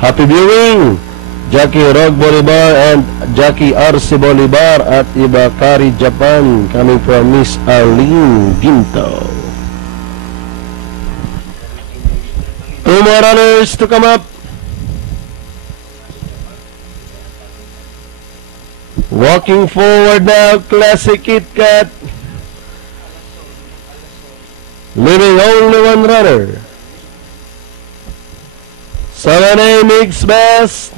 Happy viewing! Jackie Rog Bolivar and Jackie Arce Bolivar at Ibakari, Japan, coming from Miss Arlene Ginto. Two more runners to come up. Walking forward now, Classic Kit Kat. Leaving only one runner. 7A Mixed Best.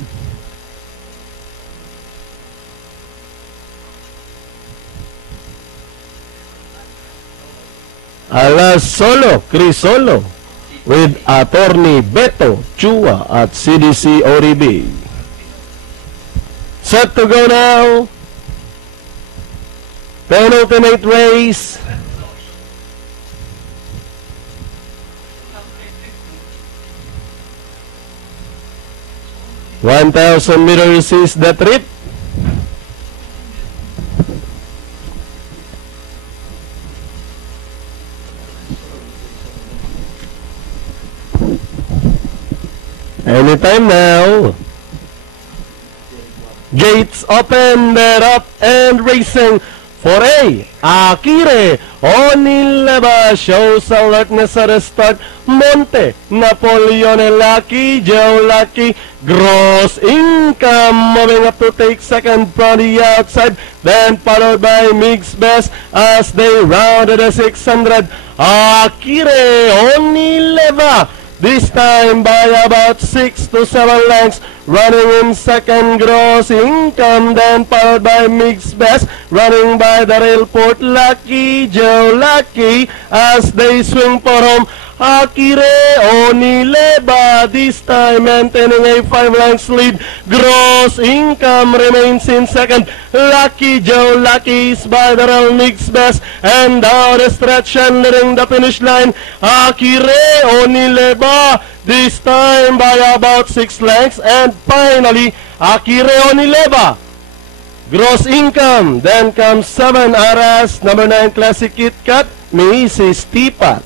Alas Solo, Chris Solo, with Attorney Beto Chua at CDC ODB. Set to go now. Penultimate race. $1,000 meters is the trip. Anytime now. Gates open, they're up and racing. 4A, Akire Onileva shows alertness at the start. Monte, Napoleon, Lucky, Joe Lucky, Gross Income moving up to take second from the outside, then followed by Mixed Best as they rounded the 600. Akire Onileva, this time by about 6 to 7 lengths, running in second. Gross Income, then followed by Mixed Best, running by the Railport. Lucky Joe Lucky as they swing for home. Akire Onileva, this time maintaining a 5 lengths lead. Gross Income remains in second. Lucky Joe Lucky is by the Rail Mixed Best, and down the stretch and nearing the finish line. Akire Onileva, this time by about 6 lengths, and finally Akire Onileva, Gross Income, then comes 7 Aras, number 9 Classic Kit Kat, Mrs. Tipat.